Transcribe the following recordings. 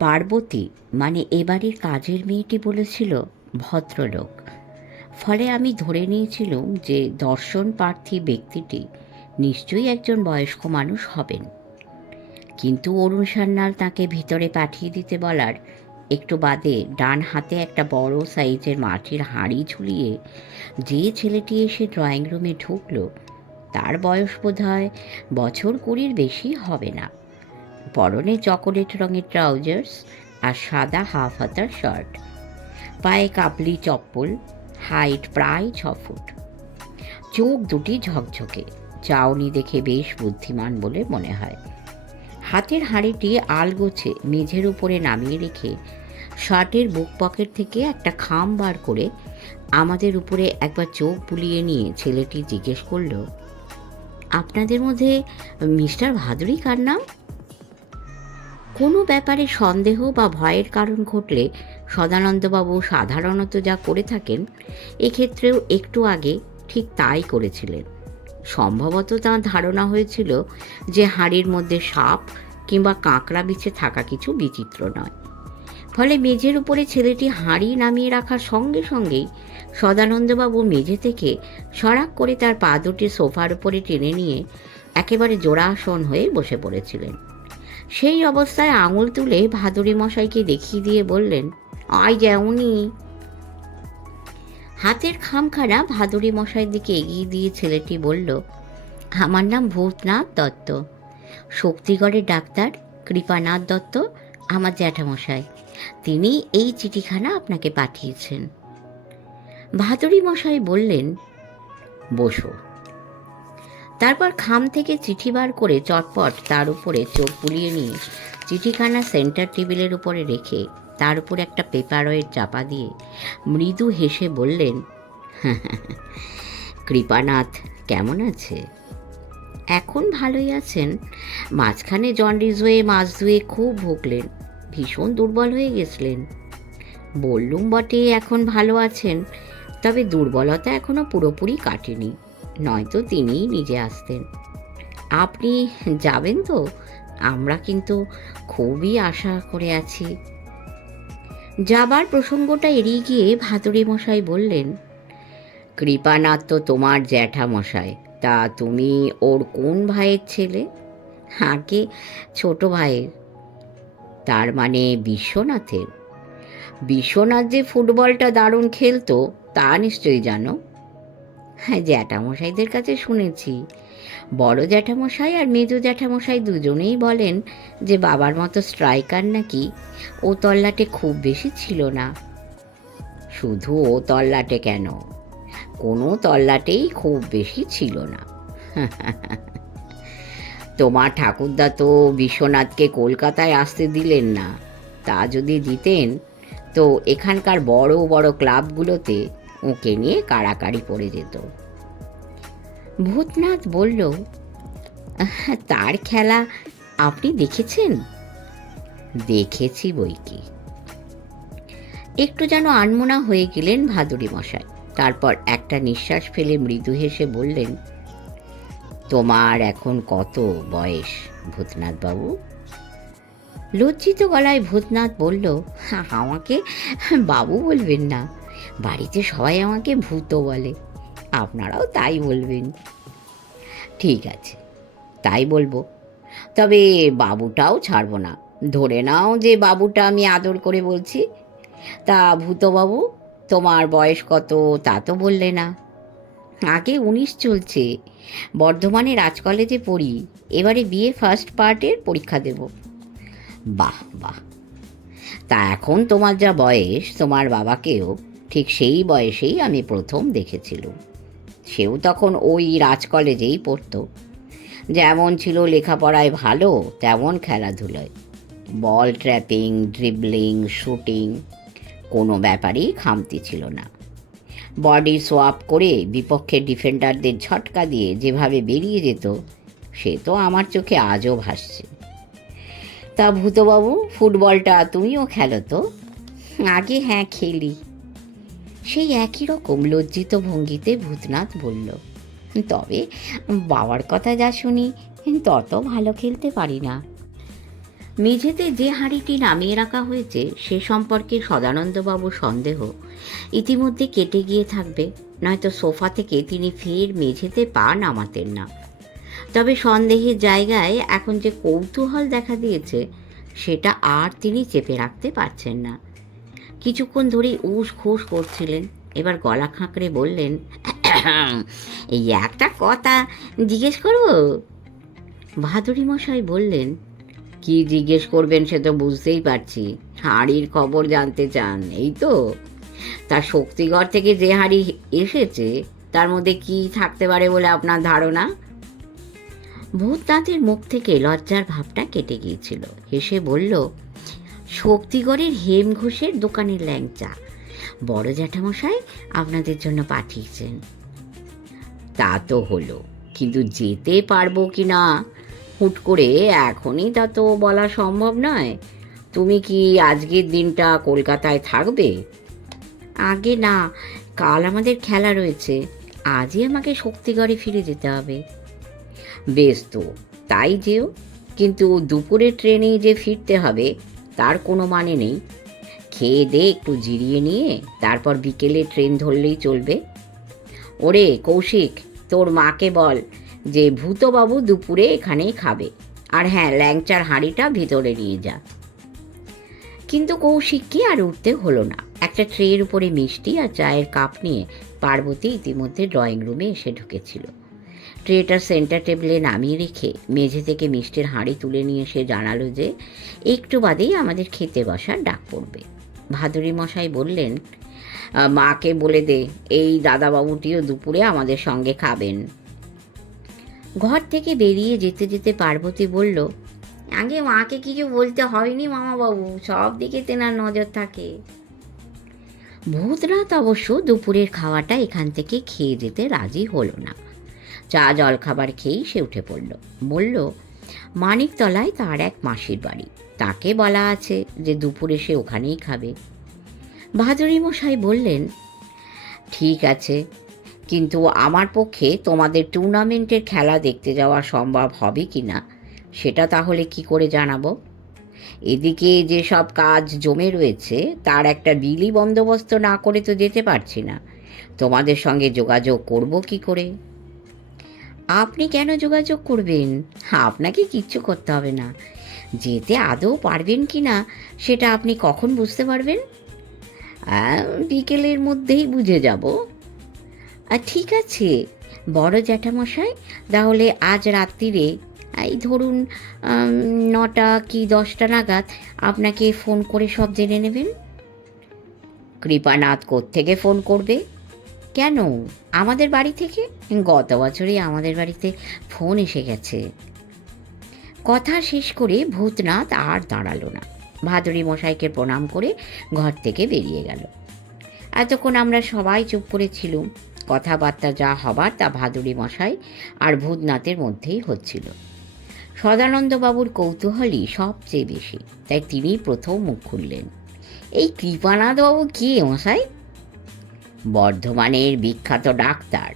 পার্বতী মানে এ বাড়ির কাজের মেয়েটি বলেছিল ভদ্রলোক। ফলে আমি ধরে নিয়েছিলুম যে দর্শন প্রার্থী ব্যক্তিটি নিশ্চয়ই একজন বয়স্ক মানুষ হবেন। কিন্তু অরুণ সান্যাল তাঁকে ভিতরে পাঠিয়ে দিতে বলার একটু বাদে ডান হাতে একটা বড় সাইজের মাটির হাঁড়ি ঝুলিয়ে যে ছেলেটি এসে ড্রয়িং রুমে ঢুকল, তার বয়স বোধহয় বছর 20 বেশি হবে না। পরনে চকোলেট রঙের ট্রাউজার্স আর সাদা হাফ হাতার শার্ট, পায়ে কাবলি চপ্পল, হাইট প্রায় 6 ফুট। চোখ দুটি ঝকঝকে, চাউনি দেখে বেশ বুদ্ধিমান বলে মনে হয়। হাতের হাঁড়িটি আলগোছে মেঝের উপরে নামিয়ে রেখে শার্টের বুক পকেট থেকে একটা খাম বার করে আমাদের উপরে একবার চোখ বুলিয়ে নিয়ে ছেলেটি জিজ্ঞেস করল, আপনাদের মধ্যে মিস্টার ভাদুড়ি কার নাম? কোনো ব্যাপারে সন্দেহ বা ভয়ের কারণ ঘটলে সদানন্দবাবু সাধারণত যা করে থাকেন, এক্ষেত্রেও একটু আগে ঠিক তাই করেছিলেন। সম্ভবত তাঁর ধারণা হয়েছিল যে হাঁড়ির মধ্যে সাপ কিংবা কাঁকড়া বিছে থাকা কিছু বিচিত্র নয়। ফলে মেঝের উপরে ছেলেটি হাঁড়ি নামিয়ে রাখার সঙ্গে সঙ্গেই সদানন্দবাবু মেঝে থেকে সরাক করে তার পা দুটি সোফার উপরে টেনে নিয়ে একেবারে জোড়াসন হয়ে বসে পড়েছিলেন। সেই অবস্থায় আঙুল তুলে ভাদুড়ি মশাইকে দেখিয়ে দিয়ে বললেন, আয় যেমনই। হাতের খামখানা ভাদুড়ি মশাইয়ের দিকে এগিয়ে দিয়ে ছেলেটি বলল, আমার নাম ভূতনাথ দত্ত। শক্তিগড়ের ডাক্তার কৃপানাথ দত্ত আমার জ্যাঠামশাই। তিনি এই চিঠিখানা আপনাকে পাঠিয়েছেন। ভাদুড়ি মশাই বললেন, বসো। তারপর খাম থেকে চিঠি বার করে চটপট তার উপরে চোখ বুলিয়ে নিয়ে চিঠিখানা সেন্টার টেবিলের উপরে রেখে তার উপর একটা পেপার ওয়েট চাপা দিয়ে মৃদু হেসে বললেন, কৃপানাথ কেমন আছে? এখন ভালোই আছেন। মাঝখানে জন্ডিস হয়ে মাস 2 খুব ভুগলেন, ভীষণ দুর্বল হয়ে গেছিলেন। বললুম বটে এখন ভালো আছেন, তবে দুর্বলতা এখনো পুরোপুরি কাটেনি, নয়তো তিনিই নিজে আসতেন। আপনি যাবেন তো? আমরা কিন্তু খুবই আশা করে আছি। যাবার প্রসঙ্গটা এড়িয়ে গিয়ে ভাদুড়ি মশাই বললেন, কৃপানাথ তো তোমার জ্যাঠামশাই, তা তুমি ওর কোন ভাইয়ের ছেলে? আগে ছোট ভাইয়ের। তার মানে বিশ্বনাথের? বিশ্বনাথ যে ফুটবলটা দারুণ খেলতো তা নিশ্চয়ই জানো। হ্যাঁ, জ্যাঠামশাইদের কাছে শুনেছি। বড় জ্যাঠামশাই আর মেজো জ্যাঠামশাই দুজনেই বলেন যে বাবার মতো স্ট্রাইকার নাকি ও তল্লাটে খুব বেশি ছিল না। শুধু ও তল্লাটে কেন, কোনো তল্লাটেই খুব বেশি ছিল না। তোমার ঠাকুরদা তো বিশ্বনাথকে কলকাতায় আসতে দিলেন না। তা যদি দিতেন তো এখানকার বড় বড় ক্লাবগুলোতে ওকে নিয়ে কাড়াকাড়ি পড়ে যেত। ভূতনাথ বলল, তার খেলা আপনি দেখেছেন? দেখেছি বই কি। একটু যেন আনমনা হয়ে গেলেন ভাদুড়ি মশাই। তারপর একটা নিঃশ্বাস ফেলে মৃদু হেসে বললেন, তোমার এখন কত বয়স ভূতনাথ বাবু? লজ্জিত গলায় ভূতনাথ বলল, আমাকে বাবু বলবেন না, বাড়িতে সবাই আমাকে ভূত বলে, আপনারাও তাই বলবেন। ঠিক আছে, তাই বলবো, তবে বাবুটাও ছাড়বো না। ধরে নাও যে বাবুটা আমি আদর করে বলছি। তা ভূতবাবু, তোমার বয়স কত তা তো বললে না। আগে 19 চলছে, বর্ধমানে রাজ কলেজে পড়ি, এবারে বিএ ফার্স্ট পার্টের পরীক্ষা দেব। বাহ বাহ, তা এখন তোমার যা বয়স, তোমার বাবাকেও ঠিক সেই বয়সেই আমি প্রথম দেখেছিলাম। সেও তখন ওই রাজ কলেজেই পড়তো। যেমন ছিল লেখাপড়ায় ভালো, তেমন খেলাধুলোয়। বল ট্র্যাপিং, ড্রিবলিং, শুটিং, কোনো ব্যাপারেই খামতি ছিল না। বডি সোয়াপ করে বিপক্ষের ডিফেন্ডারদের ঝটকা দিয়ে যেভাবে বেরিয়ে যেত, সে তো আমার চোখে আজও ভাসছে। তা ভূতবাবু, ফুটবলটা তুমিও খেলো তো? আগে হ্যাঁ, খেলি। সেই একই রকম লজ্জিত ভঙ্গিতে ভূতনাথ বলল, তবে বাবার কথা যা শুনি তত ভালো খেলতে পারি না। মেঝেতে যে হাঁড়িটি নামিয়ে রাখা হয়েছে সে সম্পর্কে সদানন্দবাবুর সন্দেহ ইতিমধ্যে কেটে গিয়ে থাকবে, নয়তো সোফা থেকে তিনি ফের মেঝেতে পা নামাতেন না। তবে সন্দেহের জায়গায় এখন যে কৌতূহল দেখা দিয়েছে সেটা আর তিনি চেপে রাখতে পারছেন না। কিছুক্ষণ ধরে উস খুস করছিলেন, এবার গলা খাঁকড়ে বললেন, এই একটা কথা জিজ্ঞেস করব? ভাদুরী মশাই বললেন, কি জিজ্ঞেস করবেন সে তো বুঝতেই পারছি। হাঁড়ির খবর জানতে চান, এই তো? তার শক্তিগড় থেকে যে হাঁড়ি এসেছে তার মধ্যে কি থাকতে পারে বলে আপনার ধারণা? ভূতনাথের মুখ থেকে লজ্জার ভাবটা কেটে গিয়েছিল। হেসে বলল, শক্তিগড়ের হেম ঘোষের দোকানের ল্যাংচা বড় জ্যাঠামশাই আপনাদের জন্য পাঠিয়েছেন। তা তো হলো, কিন্তু যেতে পারবো কি না হুট করে এখনই তা তো বলা সম্ভব নয়। তুমি কি আজকের দিনটা কলকাতায় থাকবে? আগে না, কাল আমাদের খেলা রয়েছে, আজই আমাকে শক্তিগড়ে ফিরে যেতে হবে। বেশ তো, তাই যেও, কিন্তু দুপুরের ট্রেনেই যে ফিরতে হবে তার কোনো মানে নেই। খেয়ে দে একটু জিরিয়ে নিয়ে তারপর বিকেলে ট্রেন ধরলেই চলবে। ওরে কৌশিক, তোর মাকে বল যে ভূতবাবু দুপুরে এখানেই খাবে, আর হ্যাঁ, ল্যাংচার হাঁড়িটা ভিতরে নিয়ে যা। কিন্তু কৌশিককে আর উঠতে হলো না। একটা ট্রের উপরে মিষ্টি আর চায়ের কাপ নিয়ে পার্বতী ইতিমধ্যে ড্রয়িং রুমে এসে ঢুকেছিল। ট্রেটা সেন্টার টেবিলে নামিয়ে রেখে মেঝে থেকে মিষ্টির হাঁড়ি তুলে নিয়ে সে জানালো যে একটু বাদেই আমাদের খেতে বসার ডাক পড়বে। ভাদুরী মশাই বললেন, মাকে বলে দে এই দাদাবাবুটিও দুপুরে আমাদের সঙ্গে খাবেন। ঘর থেকে বেরিয়ে যেতে যেতে পার্বতী বলল, আগে মাকে কিছু বলতে হয়নি মামাবাবু, সব দিকে তেনার নজর থাকে। ভূতনাথ অবশ্য দুপুরের খাওয়াটা এখান থেকে খেয়ে যেতে রাজি হলো না। চা জল খাবার খেয়েই সে উঠে পড়ল। বলল, মানিকতলায় তার এক মাসির বাড়ি, তাকে বলা আছে যে দুপুরে সে ওখানেই খাবে। ভাদুরী মশাই বললেন, ঠিক আছে, কিন্তু আমার পক্ষে তোমাদের টুর্নামেন্টের খেলা দেখতে যাওয়া সম্ভব হবে কি না সেটা তাহলে কি করে জানাবো? এদিকে যে সব কাজ জমে রয়েছে তার একটা বিলি বন্দোবস্ত না করে তো যেতে পারছি না। তোমাদের সঙ্গে যোগাযোগ করব কি করে? আপনি কেন যোগাযোগ করবেন? আপনাকে কিচ্ছু করতে হবে না। যেতে আদৌ পারবেন কি না সেটা আপনি কখন বুঝতে পারবেন? বিকেলের মধ্যেই বুঝে যাব। ঠিক আছে বড় জ্যাঠামশাই, তাহলে আজ রাত্রিরে এই ধরুন 9টা কি 10টা নাগাদ আপনাকে ফোন করে সব জেনে নেবেন। কৃপানাথ কোত্থেকে ফোন করবে? কেন, আমাদের বাড়ি থেকে? গত বছরই আমাদের বাড়িতে ফোন এসে গেছে। কথা শেষ করে ভূতনাথ আর দাঁড়ালো না, ভাদুরী মশাইকে প্রণাম করে ঘর থেকে বেরিয়ে গেল। এতক্ষণ আমরা সবাই চুপ করেছিলুম। কথাবার্তা যা হবার তা ভাদুরী মশাই আর ভূতনাথের মধ্যেই হচ্ছিল। সদানন্দবাবুর কৌতূহলই সবচেয়ে বেশি, তাই তিনিই প্রথম মুখ খুললেন। এই কৃপানাথবাবু কে মশাই? বর্ধমানের বিখ্যাত ডাক্তার,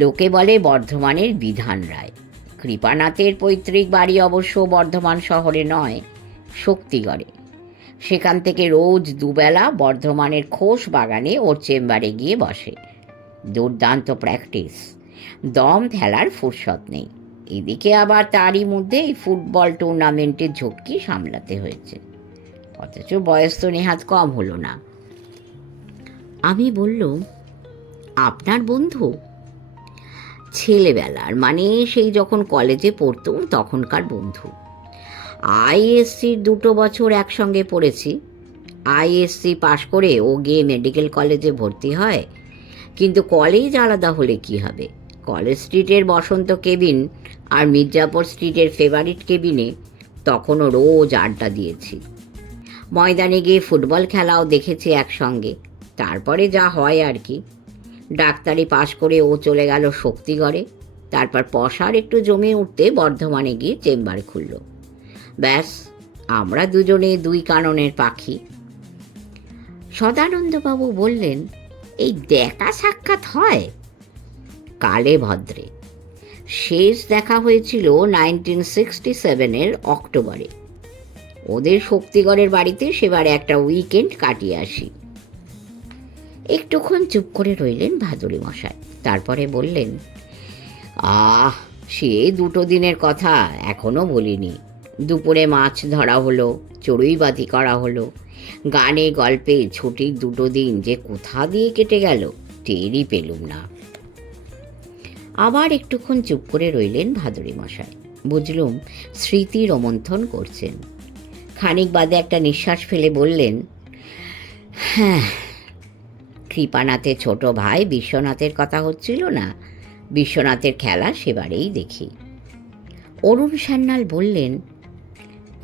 লোকে বলে বর্ধমানের বিধান রায়। কৃপানাথের পৈতৃক বাড়ি অবশ্য বর্ধমান শহরে নয়, শক্তিগড়ে। সেখান থেকে রোজ দুবেলা বর্ধমানের খোস বাগানে ওর চেম্বারে গিয়ে বসে। দুর্দান্ত প্র্যাকটিস, দম ফেলার ফুরসত নেই। এদিকে আবার তারই মধ্যে এই ফুটবল টুর্নামেন্টের ঝক্কি সামলাতে হয়েছে, অথচ বয়স তো নেহাত কম হলো না। আমি বললুম, আপনার বন্ধু? ছেলেবেলার, মানে সেই যখন কলেজে পড়তুম তখনকার বন্ধু। আইএসসির 2 বছর একসঙ্গে পড়েছি। আইএসসি পাশ করে ও গিয়ে মেডিকেল কলেজে ভর্তি হয়, কিন্তু কলেজ আলাদা হলে কি হবে? কলেজ স্ট্রিটের বসন্ত কেবিন আর মির্জাপুর স্ট্রিটের ফেভারিট কেবিনে তখনও রোজ আড্ডা দিয়েছি। ময়দানে গিয়ে ফুটবল খেলাও দেখেছি একসঙ্গে। তারপরে যা হয় আর কি। ডাক্তারি পাশ করে ও চলে গেল শক্তিগড়ে, তারপর পশার একটু জমে উঠতে বর্ধমানে গিয়ে চেম্বার খুলল। ব্যাস, আমরা দুজনে 2 কাননের পাখি। সদানন্দবাবু বললেন, এই দেখা সাক্ষাৎ হয়? কালে ভদ্রে। শেষ দেখা হয়েছিল 1967 অক্টোবরে। ওদের শক্তিগড়ের বাড়িতে সেবারে একটা উইকেন্ড কাটিয়ে আসি। একটুক্ষণ চুপ করে রইলেন ভাদুড়ি মশাই, তারপরে বললেন, আহ, সে 2 দিনের কথা এখনো বলিনি। দুপুরে মাছ ধরা হলো, চড়ুইবাতি করা হলো, গানে গল্পে ছুটির 2 দিন যে কোথা দিয়ে কেটে গেল টেরই পেলুম না। আবার একটুক্ষণ চুপ করে রইলেন ভাদুড়ি মশাই। বুঝলুম স্মৃতি রোমন্থন করছেন। খানিক বাদে একটা নিঃশ্বাস ফেলে বললেন, হ্যাঁ, কৃপানাথের ছোট ভাই বিশ্বনাথের কথা হচ্ছিল না? বিশ্বনাথের খেলা সেবারেই দেখি। অরুণ সান্যাল বললেন,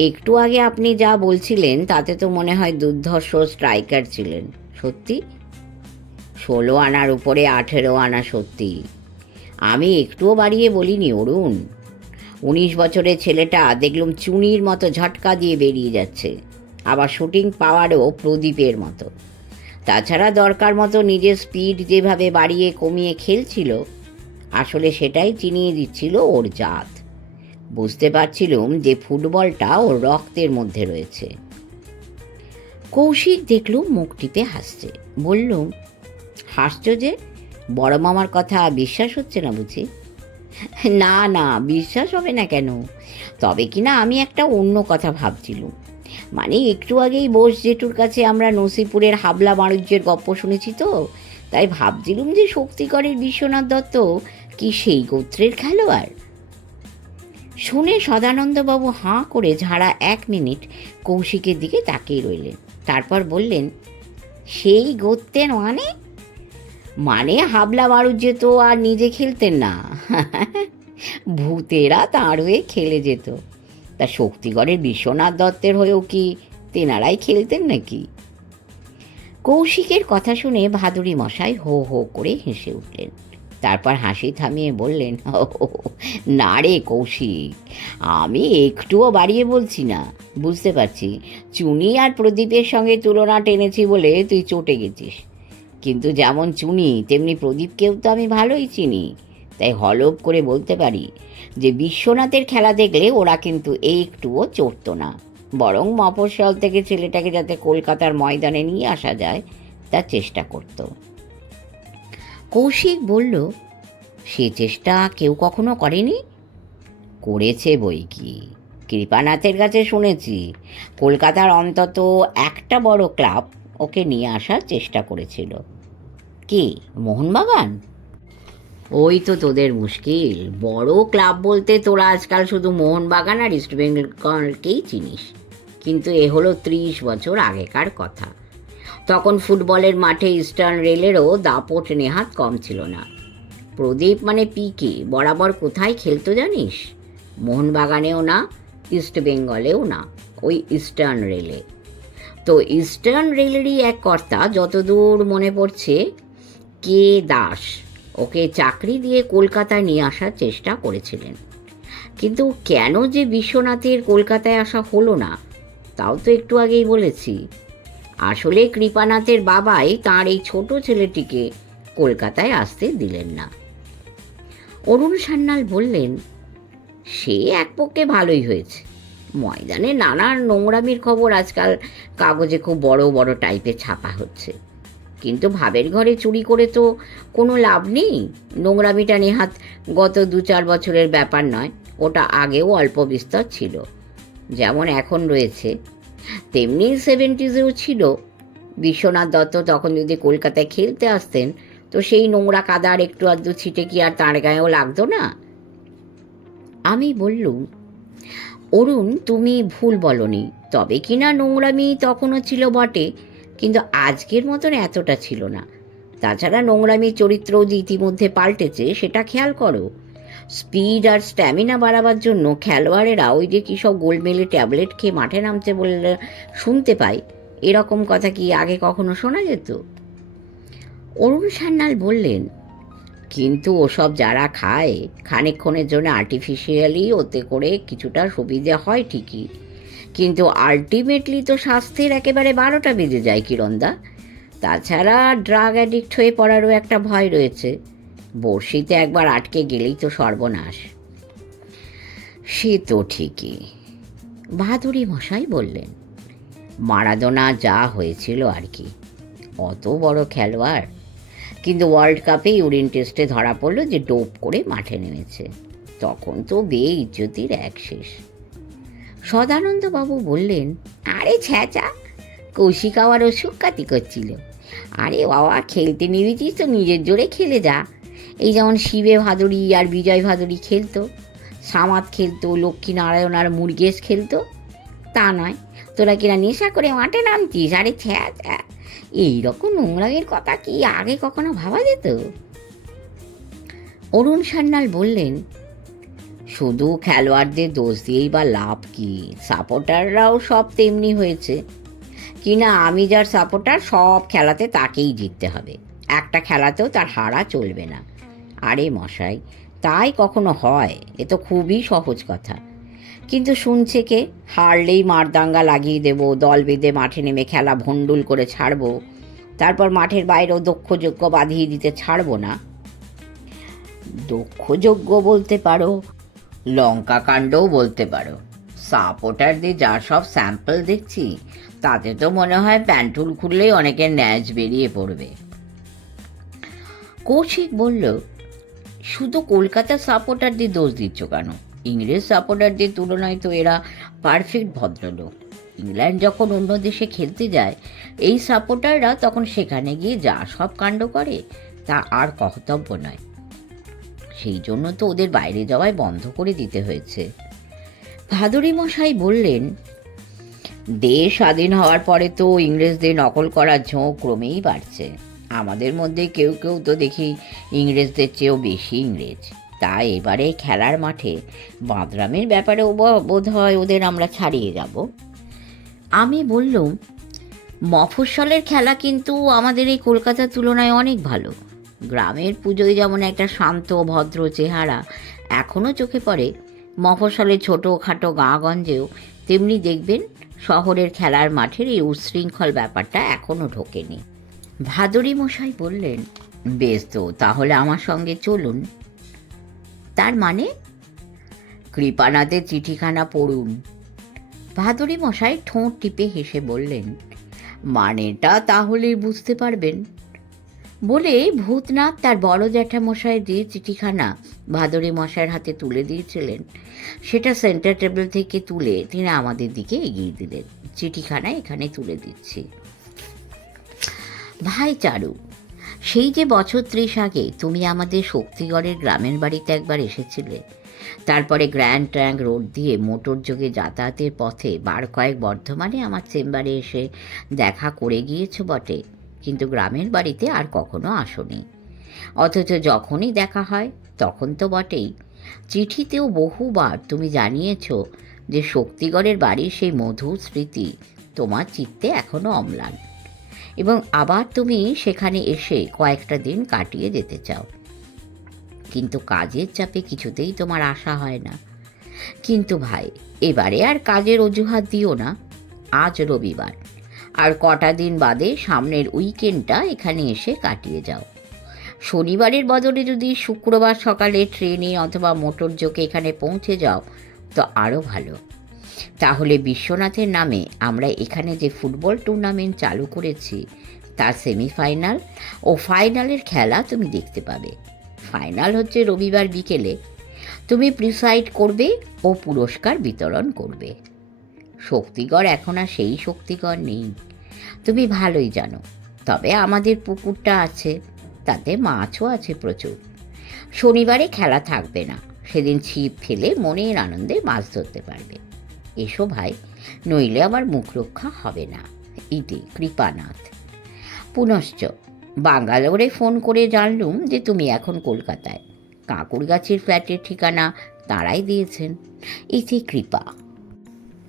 একটু আগে আপনি যা বলছিলেন তাতে তো মনে হয় দুর্ধর্ষ স্ট্রাইকার ছিলেন। সত্যি? 16 আনার উপরে 18 আনা সত্যি। আমি একটুও বাড়িয়ে বলিনি অরুণ। 19 বছরের ছেলেটা দেখলুম চুনির মতো ঝটকা দিয়ে বেরিয়ে যাচ্ছে, আবার শুটিং পাওয়ারও প্রদীপের মতো। তাছাড়া দরকার মতো নিজের স্পিড যেভাবে বাড়িয়ে কমিয়ে খেলছিল, আসলে সেটাই চিনিয়ে দিচ্ছিল ওর জাত। বুঝতে পারছিলুম যে ফুটবলটা ওর রক্তের মধ্যে রয়েছে। কৌশিক দেখলুম মুখ টিপে হাসছে। বললুম, হাসছ যে? বড় মামার কথা বিশ্বাস হচ্ছে না বুঝি? না না, বিশ্বাস হবে না কেন? তবে কিনা আমি একটা অন্য কথা ভাবছিলুম। মানে একটু আগেই বোস জেঠুর কাছে আমরা নসিপুরের হাবলা বাণিজ্যের গপ্প শুনেছি তো, তাই ভাবছিলুম যে শক্তিগড়ের বিশ্বনাথ দত্ত কি সেই গোত্রের খেলোয়াড়? শুনে সদানন্দবাবু হাঁ করে ঝাড়া 1 মিনিট কৌশিকের দিকে তাকিয়ে রইলেন। তারপর বললেন, সেই গোত্রের মানে? মানে হাবলা বাণিজ্যে তো আর নিজে খেলতেন না, ভূতেরা তাঁর হয়ে খেলে যেত। তা শক্তিগড়ের বিশ্বনাথ দত্তের হয়েও কি তেনারাই খেলতেন নাকি? কৌশিকের কথা শুনে ভাদুড়ি মশাই হো হো করে হেসে উঠলেন। তারপর হাসি থামিয়ে বললেন, না রে কৌশিক, আমি একটুও বাড়িয়ে বলছি না। বুঝতে পারছি চুনি আর প্রদীপের সঙ্গে তুলনা টেনেছি বলে তুই চটে গেছিস, কিন্তু যেমন চুনি তেমনি প্রদীপকেও তো আমি ভালোই চিনি। তাই হলপ করে বলতে পারি যে বিশ্বনাথের খেলা দেখলে ওরা কিন্তু একটুও চড়ত না, বরং মফস্বল থেকে ছেলেটাকে যাতে কলকাতার ময়দানে নিয়ে আসা যায় তার চেষ্টা করত। কৌশিক বলল, সে চেষ্টা কেউ কখনো করেনি? করেছে বই কি, কৃপানাথের কাছে শুনেছি কলকাতার অন্তত একটা বড় ক্লাব ওকে নিয়ে আসার চেষ্টা করেছিল। কি, মোহনবাগান? ওই তো তোদের মুশকিল। বড় ক্লাব বলতে তোরা আজকাল শুধু মোহনবাগান আর ইস্টবেঙ্গলকেই চিনিস, কিন্তু এ হলো 30 বছর আগেকার কথা। তখন ফুটবলের মাঠে ইস্টার্ন রেলেরও দাপট নেহাত কম ছিল না। প্রদীপ মানে পিকে বরাবর কোথায় খেলতো জানিস? মোহনবাগানেও না, ইস্টবেঙ্গলেও না, ওই ইস্টার্ন রেলে। তো ইস্টার্ন রেলেরই এক কর্তা, যতদূর মনে পড়ছে কে দাস, ওকে চাকরি দিয়ে কলকাতায় নিয়ে আসার চেষ্টা করেছিলেন। কিন্তু কেন যে বিশ্বনাথের কলকাতায় আসা হলো না তাও তো একটু আগেই বলেছি। আসলে কৃপানাথের বাবাই তাঁর এই ছোট ছেলেটিকে কলকাতায় আসতে দিলেন না। অরুণ সান্যাল বললেন, সে এক পক্ষে ভালোই হয়েছে। ময়দানে নানা নোংরামির খবর আজকাল কাগজে খুব বড় বড় টাইপে ছাপা হচ্ছে, কিন্তু ভাবের ঘরে চুরি করে তো কোনো লাভ নেই। নোংরামিটা নেহাত গত 2-4 বছরের ব্যাপার নয়, ওটা আগেও অল্প বিস্তর ছিল। যেমন এখন রয়েছে তেমনি 70s ছিল। বিশ্বনাথ দত্ত তখন যদি কলকাতায় খেলতে আসতেন তো সেই নোংরা কাদার একটু আধটু ছিটে কি আর তাঁর গায়েও লাগতো না? আমি বললুম, অরুণ, তুমি ভুল বলনি। তবে কিনা নোংরামি তখনও ছিল বটে, কিন্তু আজকের মতন এতটা ছিল না। তাছাড়া নোংরামির চরিত্রও যে ইতিমধ্যে পাল্টেছে সেটা খেয়াল করো। স্পিড আর স্ট্যামিনা বাড়াবার জন্য খেলোয়াড়েরা ওই যে কী সব গোলমেলে ট্যাবলেট খেয়ে মাঠে নামতে বললে শুনতে পাই, এরকম কথা কি আগে কখনো শোনা যেত? অরুণ সান্যাল বললেন, কিন্তু ওসব যারা খায় খানিকক্ষণের জন্য আর্টিফিশিয়ালি ওতে করে কিছুটা সুবিধে হয় ঠিকই, কিন্তু আলটিমেটলি তো স্বাস্থ্যের একেবারে 12টা বেজে যায় কিরণদা। তাছাড়া ড্রাগ অ্যাডিক্ট হয়ে পড়ারও একটা ভয় রয়েছে। বড়শিতে একবার আটকে গেলেই তো সর্বনাশ। সে তো ঠিকই। ভাদুড়ি মশাই বললেন, মারাদোনা যা হয়েছিল আর কি, অত বড় খেলোয়াড়, কিন্তু ওয়ার্ল্ড কাপে ইউরিন টেস্টে ধরা পড়লো যে ডোপ করে মাঠে নেমেছে। তখন তো বেইজ্জতির এক শেষ। সদানন্দবাবু বললেন, আরে ছ্যাঁচা, কৌশিক আবার অসুখ কাতি করছিল। আরে বাবা, খেলতে নেমেছিস তো নিজের জোরে খেলে যা। এই যেমন শিবে ভাদুড়ি আর বিজয় ভাদুড়ি খেলতো, সামাদ খেলতো, লক্ষ্মীনারায়ণ আর মুরগেশ খেলতো, তা নয় তোরা কিনা নেশা করে মাঠে নামছিস। আরে ছ্যাঁচা, এইরকম নোংরামের কথা কি আগে কখনো ভাবা যেত? অরুণ সান্যাল বললেন, শুধু খেলোয়াড়দের দোষ দিয়েই বা লাভ কি? সাপোর্টাররাও সব তেমনি হয়েছে কিনা। আমি যার সাপোর্টার, সব খেলাতে তাকেই জিততে হবে, একটা খেলাতেও তার হারা চলবে না। আরে মশাই, তাই কখনো হয়? এ তো খুবই সহজ কথা। কিন্তু শুনছে কে? হারলেই মারদাঙ্গা লাগিয়ে দেব, দল বেঁধে মাঠে নেমে খেলা ভণ্ডুল করে ছাড়বো, তারপর মাঠের বাইরেও দক্ষযোগ্য বাঁধিয়ে দিতে ছাড়বো না। দক্ষযোগ্য বলতে পারো, লঙ্কা কাণ্ডও বলতে পারো। সাপোর্টারদের যা সব স্যাম্পল দেখছি, তাতে তো মনে হয় প্যান্টুল খুললেই অনেকের ন্যাজ বেরিয়ে পড়বে। কৌশিক বলল, শুধু কলকাতার সাপোর্টারদের দোষ দিচ্ছ কেন? ইংরেজ সাপোর্টারদের তুলনায় তো এরা পারফেক্ট ভদ্রলোক। ইংল্যান্ড যখন অন্য দেশে খেলতে যায়, এই সাপোর্টাররা তখন সেখানে গিয়ে যা সব কাণ্ড করে, তা আর কর্তব্য নয়। সেই জন্য তো ওদের বাইরে যাওয়ায় বন্ধ করে দিতে হয়েছে। ভাদুড়ি মশাই বললেন, দেশ স্বাধীন হওয়ার পরে তো ইংরেজদের নকল করার ঝোঁক ক্রমেই বাড়ছে। আমাদের মধ্যে কেউ কেউ তো দেখি ইংরেজদের চেয়েও বেশি ইংরেজ। তাই এবারে খেলার মাঠে বাঁদরামের ব্যাপারে বোধ হয় ওদের আমরা ছাড়িয়ে যাব। আমি বললুম, মফস্বলের খেলা কিন্তু আমাদের এই কলকাতার তুলনায় অনেক ভালো। গ্রামের পুজোয় যেমন একটা শান্ত ভদ্র চেহারা এখনও চোখে পড়ে, মফস্বলের ছোটোখাটো গাঁগঞ্জেও তেমনি দেখবেন শহরের খেলার মাঠের এই উচ্ছৃঙ্খল ব্যাপারটা এখনও ঢোকেনি। ভাদুড়ি মশাই বললেন, বেশ তো, তাহলে আমার সঙ্গে চলুন। তার মানে? কৃপানাথের চিঠিখানা পড়ুন। ভাদুড়ি মশাই ঠোঁট টিপে হেসে বললেন, মানেটা তাহলেই বুঝতে পারবেন। বলে ভূতনাথ তার বড় জ্যাঠামশাই দিয়ে চিঠিখানা ভাদুড়ি মশাইয়ের হাতে তুলে দিয়েছিলেন, সেটা সেন্টার টেবিল থেকে তুলে তিনি আমাদের দিকে এগিয়ে দিলেন। চিঠিখানা এখানে তুলে দিচ্ছি। ভাই চারু, সেই যে বছর 30 আগে তুমি আমাদের শক্তিগড়ের গ্রামের বাড়িতে একবার এসেছিলে, তারপরে গ্র্যান্ড ট্র্যাঙ্ক রোড দিয়ে মোটর যোগে যাতায়াতের পথে বার কয়েক বর্ধমানে আমার চেম্বারে এসে দেখা করে গিয়েছো বটে, কিন্তু গ্রামের বাড়িতে আর কখনো আসোনি। অথচ যখনই দেখা হয় তখন তো বটেই, চিঠিতেও বহুবার তুমি জানিয়েছ যে শক্তিগড়ের বাড়ির সেই মধুর স্মৃতি তোমার চিত্তে এখনও অম্লান, এবং আবার তুমি সেখানে এসে কয়েকটা দিন কাটিয়ে যেতে চাও। কিন্তু কাজের চাপে কিছুতেই তোমার আশা হয় না। কিন্তু ভাই, এবারে আর কাজের অজুহাত দিও না। আজ রবিবার, আর কটা দিন বাদে সামনের উইকেন্ডটা এখানে এসে কাটিয়ে যাও। শনিবারের বদলে যদি শুক্রবার সকালে ট্রেনে অথবা মোটর যোগে এখানে পৌঁছে যাও তো আরও ভালো। তাহলে বিশ্বনাথের নামে আমরা এখানে যে ফুটবল টুর্নামেন্ট চালু করেছি, তার সেমিফাইনাল ও ফাইনালের খেলা তুমি দেখতে পাবে। ফাইনাল হচ্ছে রবিবার বিকেলে। তুমি প্রিসাইড করবে ও পুরস্কার বিতরণ করবে। শক্তিগড় এখন আর সেই শক্তিগড় নেই, তুমি ভালোই জানো। তবে আমাদের পুকুরটা আছে, তাতে মাছও আছে প্রচুর। শনিবারে খেলা থাকবে না, সেদিন ছিপ ফেলে মনের আনন্দে মাছ ধরতে পারবে। এসো ভাই, নইলে আবার মুখ রক্ষা হবে না। ইতি কৃপানাথ। পুনশ্চ বাঙ্গালোরে ফোন করে জানলুম যে তুমি এখন কলকাতায়। কাঁকুরগাছির ফ্ল্যাটের ঠিকানা তাঁরাই দিয়েছেন। ইতি কৃপা।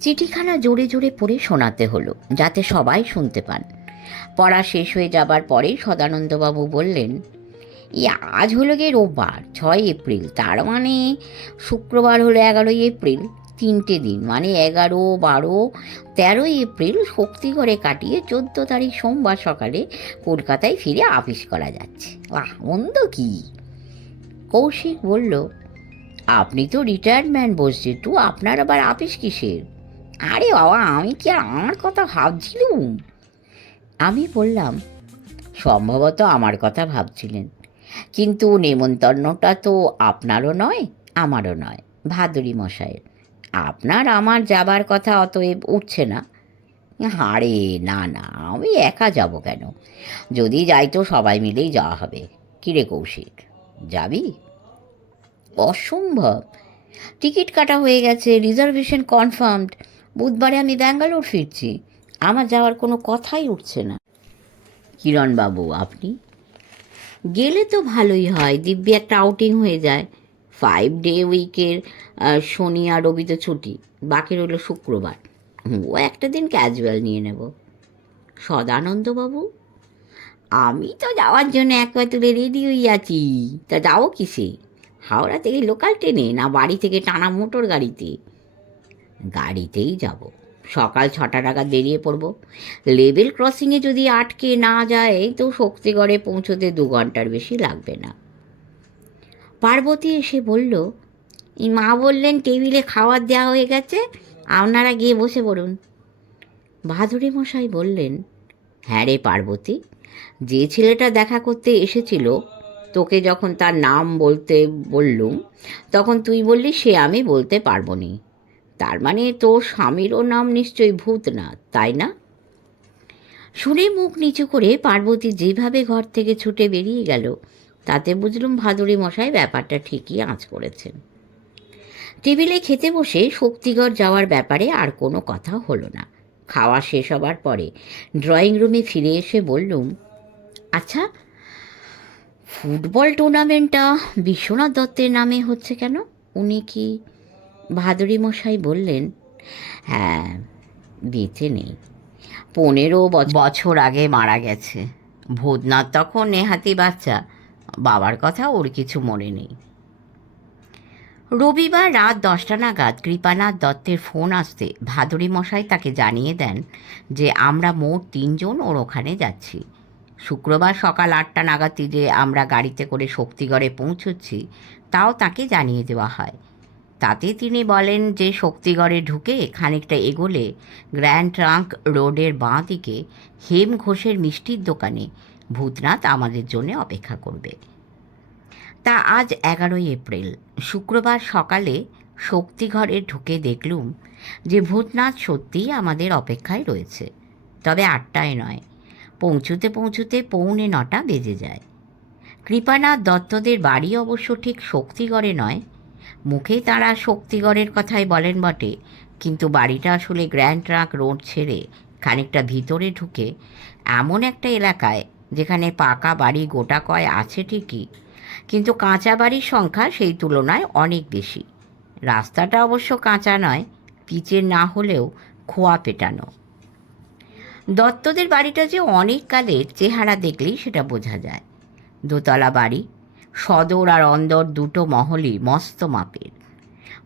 চিঠিখানা জোরে জোরে পড়ে শোনাতে হলো, যাতে সবাই শুনতে পান। পড়া শেষ হয়ে যাবার পরেই সদানন্দবাবু বললেন, আজ হলো গিয়ে রোববার 6 এপ্রিল, তার মানে শুক্রবার হলো 11 এপ্রিল। 3টে দিন, মানে 11, 12, 13 এপ্রিল শক্তিগড়ে কাটিয়ে 14 তারিখ সোমবার সকালে কলকাতায় ফিরে আপিস করা যাচ্ছে। বাহ, মন্দ কি? কৌশিক বলল, আপনি তো রিটায়ার্ড ম্যান বসছে, তো আপনার আবার আপিস কিসের? আরে বাবা, আমি কি আর আমার কথা ভাবছিলুম? আমি বললাম, সম্ভবত আমার কথা ভাবছিলেন, কিন্তু নেমন্তন্নটা তো আপনারও নয়, আমারও নয়, ভাদুরী মশাইয়ের। আপনার আমার যাবার কথা অতএব উঠছে না। আরে না না, আমি একা যাব কেন? যদি যাই তো সবাই মিলেই যাওয়া হবে। কিরে কৌশিক, যাবি? অসম্ভব। টিকিট কাটা হয়ে গেছে, রিজার্ভেশন কনফার্মড। বুধবারে আমি ব্যাঙ্গালোর ফিরছি। আমার যাওয়ার কোনো কথাই উঠছে না। কিরণবাবু, আপনি গেলে তো ভালোই হয়, দিব্যি একটা আউটিং হয়ে যায়। 5 ডে উইকের শনি আর রবি তো ছুটি, বাকি রইল শুক্রবার। ও একটা দিন ক্যাজুয়াল নিয়ে নেব। সদানন্দবাবু, আমি তো যাওয়ার জন্য এক পা তুলে রেডি হয়ে আছি। তা যাবো কিসে? হাওড়া থেকে লোকাল ট্রেনে, না বাড়ি থেকে টানা মোটর গাড়িতে? গাড়িতেই যাব। সকাল 6টা নাগাদ বেরিয়ে পড়ব। লেভেল ক্রসিংয়ে যদি আটকে না যায় তো শক্তিগড়ে পৌঁছতে 2 ঘন্টার বেশি লাগবে না। পার্বতী এসে বলল, এই মা বললেন টেবিলে খাবার দেওয়া হয়ে গেছে, আপনারা গিয়ে বসে পড়ুন। ভাদুরী মশাই বললেন, হ্যাঁ রে পার্বতী, যে ছেলেটা দেখা করতে এসেছিল, তোকে যখন তার নাম বলতে বললুম তখন তুই বললি সে আমি বলতে পারবো নি। তার মানে তোর স্বামীরও নাম নিশ্চয়ই ভূতনাথ, তাই না? শুনে মুখ নিচু করে পার্বতী যেভাবে ঘর থেকে ছুটে বেরিয়ে গেল, তাতে বুঝলুম ভাদুরী মশাই ব্যাপারটা ঠিকই আঁচ করেছেন। টেবিলে খেতে বসে শক্তিগড় যাওয়ার ব্যাপারে আর কোনো কথা হলো না। খাওয়া শেষ হবার পরে ড্রয়িং রুমে ফিরে এসে বললুম, আচ্ছা, ফুটবল টুর্নামেন্টটা বিশ্বনাথ দত্তের নামে হচ্ছে কেন? উনি কি? ভাদুরী মশাই বললেন, হ্যাঁ, বেঁচে নেই। 15 বছর আগে মারা গেছে। ভূতনাথ তখন নেহাতি বাচ্চা, বাবার কথা ওর কিছু মনে নেই। রবিবার রাত 10টা নাগাদ কৃপানাথ দত্তের ফোন আসতে ভাদুরী মশাই তাকে জানিয়ে দেন যে আমরা মোট 3জন ওর ওখানে যাচ্ছি। শুক্রবার সকাল 8টা নাগাদ যে আমরা গাড়িতে করে শক্তিগড়ে পৌঁছচ্ছি তাও তাকে জানিয়ে দেওয়া হয়। তাতে তিনি বলেন যে শক্তিগড়ে ঢুকে খানিকটা এগোলে গ্র্যান্ড ট্রাঙ্ক রোডের বাঁ দিকে হেম ঘোষের মিষ্টির দোকানে ভূতনাথ আমাদের জন্য অপেক্ষা করবে। তা আজ 11ই এপ্রিল, শুক্রবার সকালে শক্তিগড়ে ঢুকে দেখলুম যে ভূতনাথ সত্যিই আমাদের অপেক্ষায় রয়েছে। তবে 8টায় নয়, পৌঁছতে পৌঁছতে 8:45 বেজে যায়। কৃপানাথ দত্তদের বাড়ি অবশ্য ঠিক শক্তিগড়ে নয়। মুখে তাঁরা শক্তিগড়ের কথাই বলেন বটে, কিন্তু বাড়িটা আসলে গ্র্যান্ড ট্রাঙ্ক রোড ছেড়ে খানিকটা ভিতরে ঢুকে এমন একটা এলাকায় যেখানে পাকা বাড়ি গোটা কয় আছে ঠিকই, কিন্তু কাঁচা বাড়ির সংখ্যা সেই তুলনায় অনেক বেশি। রাস্তাটা অবশ্য কাঁচা নয়, পিচের না হলেও খোয়া পেটানো। দত্তদের বাড়িটা যে অনেক কালের, চেহারা দেখলেই সেটা বোঝা যায়। দোতলা বাড়ি, সদর আর অন্দর দুটো মহলই মস্ত মাপের।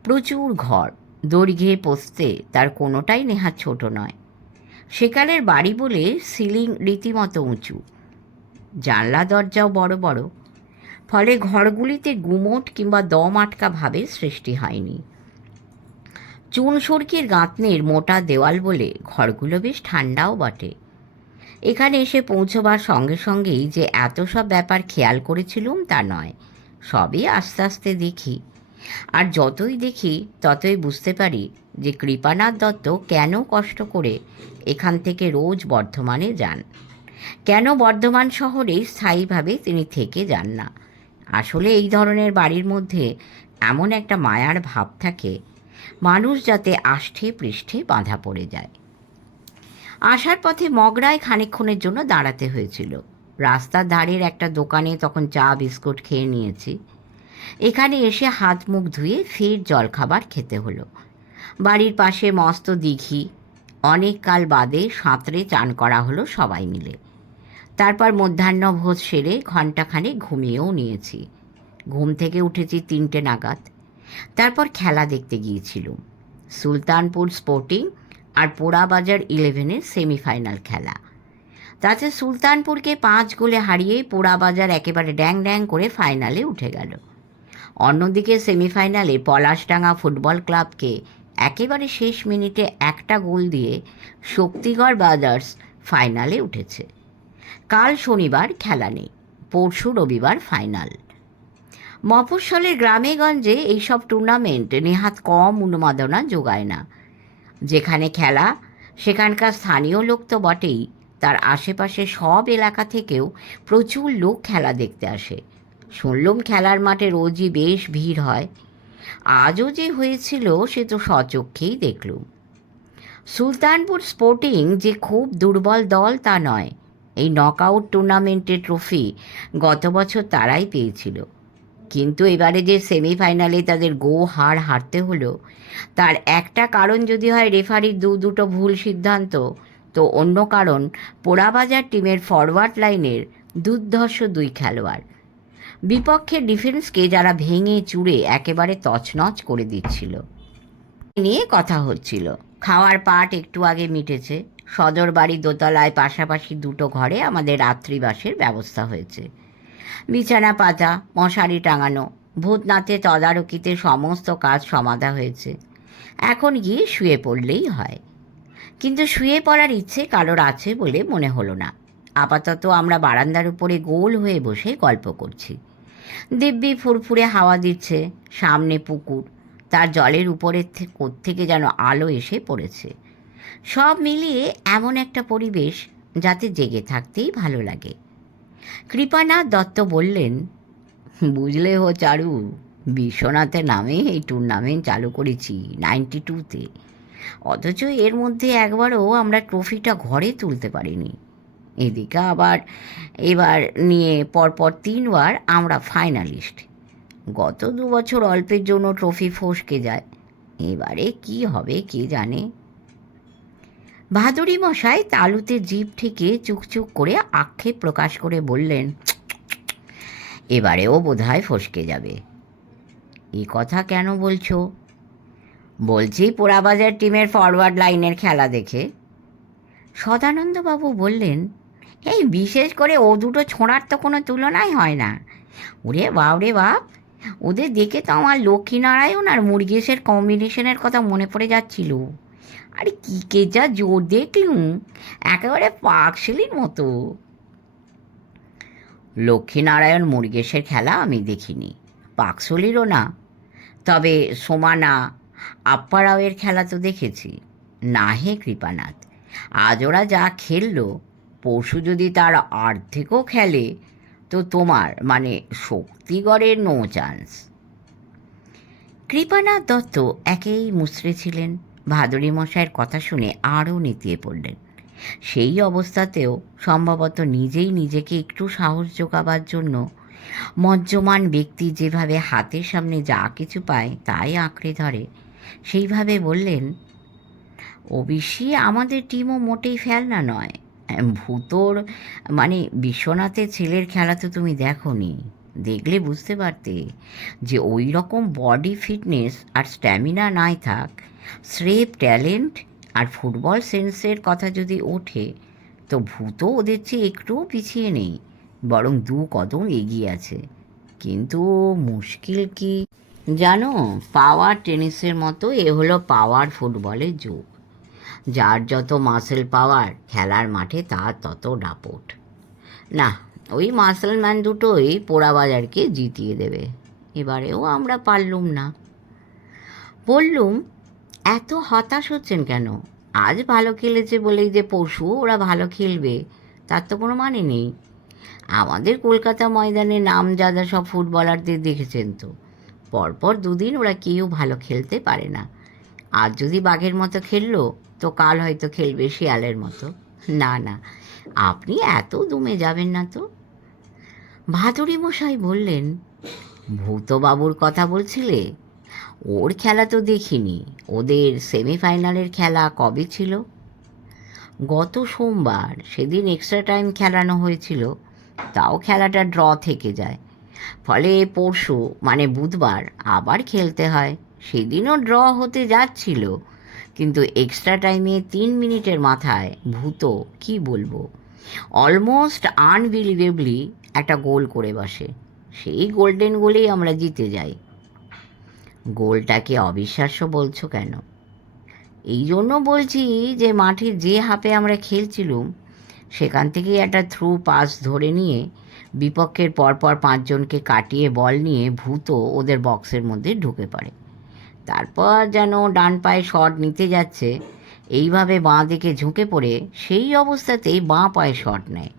প্রচুর ঘর, দৈর্ঘ্যে পোস্তে তার কোনোটাই নেহাত ছোট নয়। সেকালের বাড়ি বলে সিলিং রীতিমতো উঁচু, জানলা দরজাও বড় বড়, ফলে ঘরগুলিতে গুমোট কিংবা দম আটকা ভাবের সৃষ্টি হয়নি। চুন সুরকির গাঁথনির মোটা দেওয়াল বলে ঘরগুলো বেশ ঠান্ডাও বটে। এখানে এসে পৌঁছবার সঙ্গে সঙ্গেই যে এত সব ব্যাপার খেয়াল করেছিলুম তা নয়, সবই আস্তে আস্তে দেখি। আর যতই দেখি ততই বুঝতে পারি যে কৃপানাথ দত্ত কেন কষ্ট করে এখান থেকে রোজ বর্ধমানে যান, কেন বর্ধমান শহরে স্থায়ীভাবে তিনি থেকে যান না। আসলে এই ধরনের বাড়ির মধ্যে এমন একটা মায়ার ভাব থাকে, মানুষ যাতে আষ্ঠে পৃষ্ঠে বাঁধা পড়ে যায়। আসার পথে মগরায় খানিকক্ষণের জন্য দাঁড়াতে হয়েছিল। রাস্তার ধারের একটা দোকানে তখন চা বিস্কুট খেয়ে নিয়েছি। এখানে এসে হাত মুখ ধুয়ে ফের জলখাবার খেতে হলো। বাড়ির পাশে মস্ত দিঘি, অনেক কাল বাদে সাঁতরে চান করা হলো সবাই মিলে। তারপর মধ্যাহ্নভোজ সেরে ঘণ্টাখানেক ঘুমিয়েও নিয়েছি। ঘুম থেকে উঠেছি 3টে নাগাদ। তারপর খেলা দেখতে গিয়েছিলুম। সুলতানপুর স্পোর্টিং আর পোড়াবাজার 11-এর সেমিফাইনাল খেলা। তাতে সুলতানপুরকে 5 গোলে হারিয়ে পোড়াবাজার একেবারে ড্যাং ড্যাং করে ফাইনালে উঠে গেল। অন্যদিকে সেমিফাইনালে পলাশডাঙ্গা ফুটবল ক্লাবকে একেবারে শেষ মিনিটে একটা গোল দিয়ে শক্তিগড় ব্রাদার্স ফাইনালে উঠেছে। কাল শনিবার খেলা নেই, পরশু রবিবার ফাইনাল। মফস্বলের গ্রামেগঞ্জে এইসব টুর্নামেন্ট নেহাত কম উন্মাদনা যোগায় না। যেখানে খেলা সেখানকার স্থানীয় লোক তো বটেই, তার আশেপাশে সব এলাকা থেকেও প্রচুর লোক খেলা দেখতে আসে। শুনলুম খেলার মাঠে রোজই বেশ ভিড় হয়। আজও যে হয়েছিল সে তো স্বচক্ষেই দেখলুম। সুলতানপুর স্পোর্টিং যে খুব দুর্বল দল তা নয়। এই নকআউট টুর্নামেন্টের ট্রফি গত বছর তারাই পেয়েছিল, কিন্তু এবারে যে সেমিফাইনালে তাদের হারতে হলো, তার একটা কারণ যদি হয় রেফারির দুটো ভুল সিদ্ধান্ত, তো অন্য কারণ পোড়াবাজার টিমের ফরওয়ার্ড লাইনের দুর্ধর্ষ দুই খেলোয়াড়। বিপক্ষের ডিফেন্সকে যারা ভেঙে চুরে একেবারে তছনছ করে দিচ্ছিল। নিয়ে কথা হচ্ছিল। খাওয়ার পাট একটু আগে মিটেছে। সদর বাড়ি দোতলায় পাশাপাশি দুটো ঘরে আমাদের রাত্রিবাসের ব্যবস্থা হয়েছে। বিছানা পাতা, মশারি টাঙানো, ভূতনাথের তদারকিতে সমস্ত কাজ সমাধা হয়েছে। এখন গিয়ে শুয়ে পড়লেই হয়। কিন্তু শুয়ে পড়ার ইচ্ছে কারোর আছে বলে মনে হলো না। আপাতত আমরা বারান্দার উপরে গোল হয়ে বসে গল্প করছি। দিব্যি ফুরফুরে হাওয়া দিচ্ছে, সামনে পুকুর, তার জলের উপরের থেকে যেন আলো এসে পড়েছে। সব মিলিয়ে এমন একটা পরিবেশ যাতে জেগে থাকতেই ভালো লাগে। কৃপানাথ দত্ত বললেন, বুঝলে হো চারু, বিশ্বনাথের নামে এই টুর্নামেন্ট চালু করেছি 92-তে, অথচ এর মধ্যে একবারও আমরা ট্রফিটা ঘরে তুলতে পারিনি। এদিকে আবার এবার নিয়ে পরপর 3বার আমরা ফাইনালিস্ট। গত 2 বছর অল্পের জন্য ট্রফি ফসকে যায়, এবারে কি হবে কে জানে। ভাদুরী মশাই তালুতে জিভ থেকে চুকচুক করে আক্ষেপ প্রকাশ করে বললেন, এবারেও বোধহয় ফসকে যাবে। এই কথা কেন বলছো? বলছি পোড়াবাজার টিমের ফরওয়ার্ড লাইনের খেলা দেখে। সদানন্দবাবু বললেন, এই বিশেষ করে ও দুটো ছোঁড়ার তো কোনো তুলনাই হয় না। ওরে বাপ রে বাপ, ওদের দেখে তো আমার লক্ষ্মীনারায়ণ আর মুরগেশের কম্বিনেশনের কথা মনে পড়ে যাচ্ছিল। আরে কী কে যা জোর দেখলুম, একেবারে পাকশিলির মতো। লক্ষ্মীনারায়ণ মুরগেশের খেলা আমি দেখিনি, পাকশলিরও না, তবে সোমানা আপ্পারাওয়ের খেলা তো দেখেছি। না হে কৃপানাথ, আজ ওরা যা খেললো, পরশু যদি তার অর্ধেকও খেলে তো তোমার মানে শক্তিগড়ের নো চান্স। কৃপানাথ দত্ত একেই মুচড়ে ছিলেন। ভাদুরী মশাইয়ের কথা শুনে আরও নেতিয়ে পড়লেন। সেই অবস্থাতেও সম্ভবত নিজেই নিজেকে একটু সাহস জোগাবার জন্য মজ্জমান ব্যক্তি যেভাবে হাতের সামনে যা কিছু পায় তাই আঁকড়ে ধরে, সেইভাবে বললেন, ওবিসি আমাদের টিমও মোটেই ফেলনা নয়। ভূতোর মানে বিশ্বনাথের ছেলের খেলা তো তুমি দেখোনি, দেখলে বুঝতে পারতে যে ওই রকম বডি ফিটনেস আর স্ট্যামিনা নাই থাক, স্রেফ ট্যালেন্ট আর ফুটবল সেন্সের কথা যদি ওঠে, তো ভূতও ওদের চেয়ে একটুও পিছিয়ে নেই, বরং 2 কদম এগিয়ে আছে। কিন্তু মুশকিল কি জানো, পাওয়ার টেনিসের মতো এ হলো পাওয়ার ফুটবলের যুগ। যার যত মাসেল পাওয়ার খেলার মাঠে তার তত দাপট। না, ওই মাসেলম্যান দুটোই পোড়াবাজারকে জিতিয়ে দেবে। এবারেও আমরা পারলুম না। বললুম, এত হতাশ হচ্ছেন কেন? আজ ভালো খেলেছে বলেই যে পরশু ওরা ভালো খেলবে তার তো কোনো মানে নেই। আমাদের কলকাতা ময়দানে নামজাদা সব ফুটবলারদের দেখেছেন তো, পরপর 2 দিন ওরা কেউ ভালো খেলতে পারে না। আজ যদি বাঘের মতো খেললো, তো কাল হয়তো খেলবে শিয়ালের মতো। না না, আপনি এত দমে যাবেন না তো। ভাদুরী মশাই বললেন, ভূতবাবুর কথা বলছিলে? ওর খেলা তো দেখিনি। ওদের সেমিফাইনালের খেলা কবে ছিল? গত সোমবার। সেদিন এক্সট্রা টাইম খেলানো হয়েছিল, তাও খেলাটা ড্র থেকে যায়। ফলে পরশু মানে বুধবার আবার খেলতে হয়। সেদিনও ড্র হতে যাচ্ছিল, কিন্তু এক্সট্রা টাইমে 3 মিনিটের মাথায় ভূত কি বলবো, অলমোস্ট আনবিলিভেবলি একটা গোল করে বসে। সেই গোল্ডেন গোলেই আমরা জিতে যাই। গোলটাকে অবিশ্বাস্য বলছো কেন? এই জন্য বলছি যে মাঠের যে হাফে আমরা খেলছিলুম সেখান থেকেই একটা থ্রু পাস ধরে নিয়ে বিপক্ষের পরপর 5 জনকে কাটিয়ে বল নিয়ে ভূত ওদের বক্সের মধ্যে ঢুকে পড়ে। তারপর যেন ডান পায়ে শট নিতে যাচ্ছে, এইভাবে বাঁ দিকে ঝুঁকে পড়ে সেই অবস্থাতেই বাঁ পায়ে শট নেয়।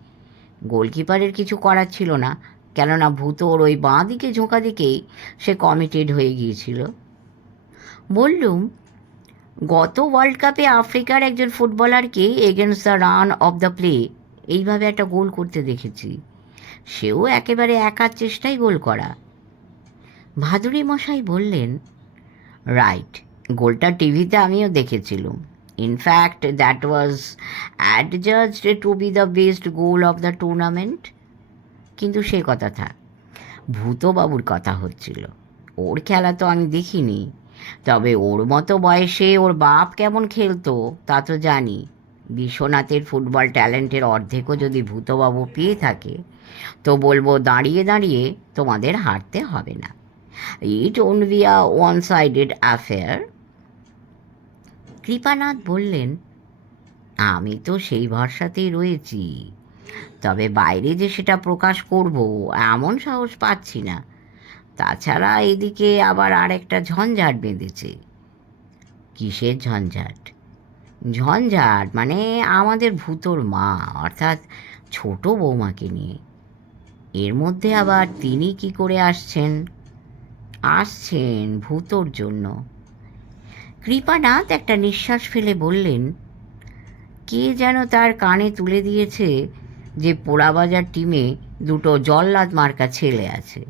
গোলকিপারের কিছু করার ছিল না, কেননা ভূতোর ওই বাঁ দিকে ঝোঁকা দিকেই সে কমিটেড হয়ে গিয়েছিল। বললুম, গত ওয়ার্ল্ড কাপে আফ্রিকার একজন ফুটবলারকে against the run of the play এইভাবে একটা গোল করতে দেখেছি। সেও একেবারে একার চেষ্টায় গোল করা। ভাদুড়ি মশাই বললেন, রাইট, গোলটা টিভিতে আমিও দেখেছিলাম। In fact that was adjudged to be the best goal of the tournament. কিন্তু সে কথা থাক, ভূতবাবুর কথা হচ্ছিল। ওর খেলা তো আমি দেখিনি, তবে ওর মতো বয়সে ওর বাপ কেমন খেলতো তা তো জানি। বিশ্বনাথের ফুটবল ট্যালেন্টের অর্ধেকও যদি ভূতবাবু পেয়ে থাকে তো বলবো দাঁড়িয়ে দাঁড়িয়ে তোমাদের হারতে হবে না। It won't be a one sided affair. Kripanath বললেন, আমি তো সেই ভরসাতেই রয়েছি, তবে বাইরে যে সেটা প্রকাশ করব এমন সাহস পাচ্ছি না। তাছাড়া এদিকে আবার আরেকটা ঝঞ্ঝাট বেঁধেছে। কিসের ঝঞ্ঝাট? ঝঞ্ঝাট মানে আমাদের ভূতোর মা, অর্থাৎ ছোট বৌমাকে নিয়ে। এর মধ্যে আবার তিনি কি করে আসছেন ভূতোর জন্য। কৃপানাথ একটা নিঃশ্বাস ফেলে বললেন, কে যেন তার কানে তুলে দিয়েছে যে পোড়াবাজার টিমে 2টো জল্লাদ মার্কা ছেলে আছে।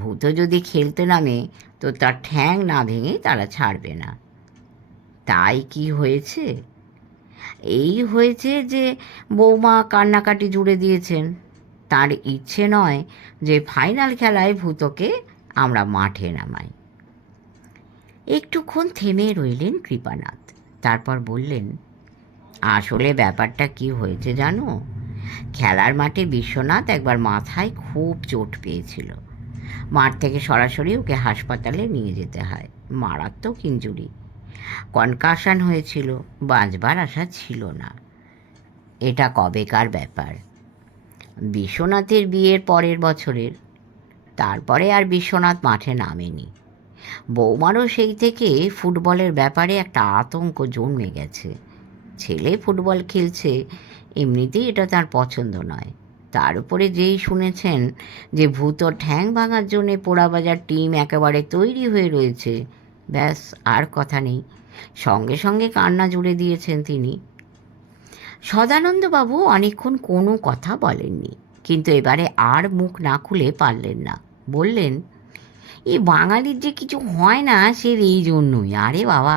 ভূত যদি খেলতে নামে তো তার ঠ্যাং না ভেঙে তারা ছাড়বে না। তাই কি হয়েছে? এই হয়েছে যে বৌমা কান্নাকাটি জুড়ে দিয়েছেন। তার ইচ্ছে নয় যে ফাইনাল খেলায় ভূতকে আমরা মাঠে নামাই। একটুক্ষণ থেমে রইলেন কৃপানাথ, তারপর বললেন, আসলে ব্যাপারটা কি হয়েছে জানো? খেলার মাঠে বিশ্বনাথ একবার মাথায় খুব চোট পেয়েছিল। মাঠ থেকে সরাসরি ওকে হাসপাতালে নিয়ে যেতে হয়। মারাত্মক ইনজুরি, কনকাশন হয়েছিল, বাঁচবার আশা ছিল না। এটা কবেকার ব্যাপার? বিশ্বনাথের বিয়ের পরের বছরের। তারপরে আর বিশ্বনাথ মাঠে নামেনি। বৌমারও সেই থেকে ফুটবলের ব্যাপারে একটা আতঙ্ক জন্মে গেছে। ছেলে ফুটবল খেলছে, এমনিতেই এটা তার পছন্দ নয়। তার উপরে যেই শুনেছেন যে ভূতোর ঠ্যাং ভাঙার জন্যে পোড়াবাজার টিম একেবারে তৈরি হয়ে রয়েছে, ব্যাস আর কথা নেই। সঙ্গে সঙ্গে কান্না জুড়ে দিয়েছেন তিনি। সদানন্দবাবু অনেকক্ষণ কোনো কথা বলেননি, কিন্তু এবারে আর মুখ না খুলে পারলেন না। বললেন, এই বাঙালির যে কিছু হয় না সে এই জন্যই। আরে বাবা,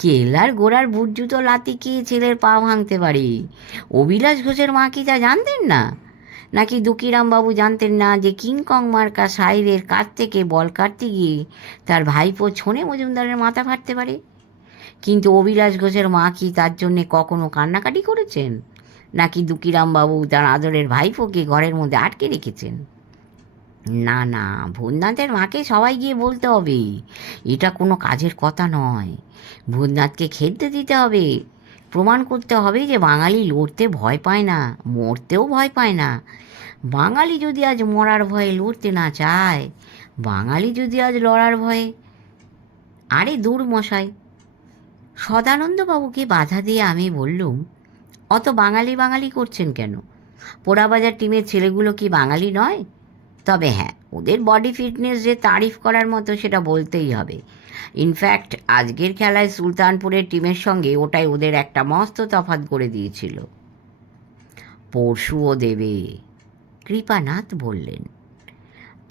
কেল্লার গোড়ার বুট জুতো লাথি খেয়ে ছেলের পা ভাঙতে পারে। অবিলাস ঘোষের মা কি তা জানতেন না? নাকি দুকিরামবাবু জানতেন না যে কিংকং মার্কা সাহেবের কাছ থেকে বল কাটতে গিয়ে তার ভাইপো ছোনে মজুমদারের মাথা ফাটতে পারে? কিন্তু অবিলাস ঘোষের মা কি তার জন্যে কখনো কান্নাকাটি করেছেন? নাকি দুকিরামবাবু তার আদরের ভাইপোকে ঘরের মধ্যে আটকে রেখেছেন? না না, ভূতনাথের মাকে সবাই গিয়ে বলতে হবে এটা কোনো কাজের কথা নয়। ভূতনাথকে খেলতে দিতে হবে, প্রমাণ করতে হবে যে বাঙালি লড়তে ভয় পায় না, মরতেও ভয় পায় না। বাঙালি যদি আজ মরার ভয়ে লড়তে না চায়, বাঙালি যদি আজ লড়ার ভয়ে... আরে দূর মশাই। সদানন্দবাবুকে বাধা দিয়ে আমি বললুম, অত বাঙালি বাঙালি করছেন কেন? পোড়াবাজার টিমের ছেলেগুলো কি বাঙালি নয়? তবে হ্যাঁ, ওদের বডি ফিটনেস যে তারিফ করার মতো সেটা বলতেই হবে। ইনফ্যাক্ট আজকের খেলায় সুলতানপুরের টিমের সঙ্গে ওটাই ওদের একটা মস্ত তফাৎ করে দিয়েছিল। পরশুও দেবে, কৃপানাথ বললেন।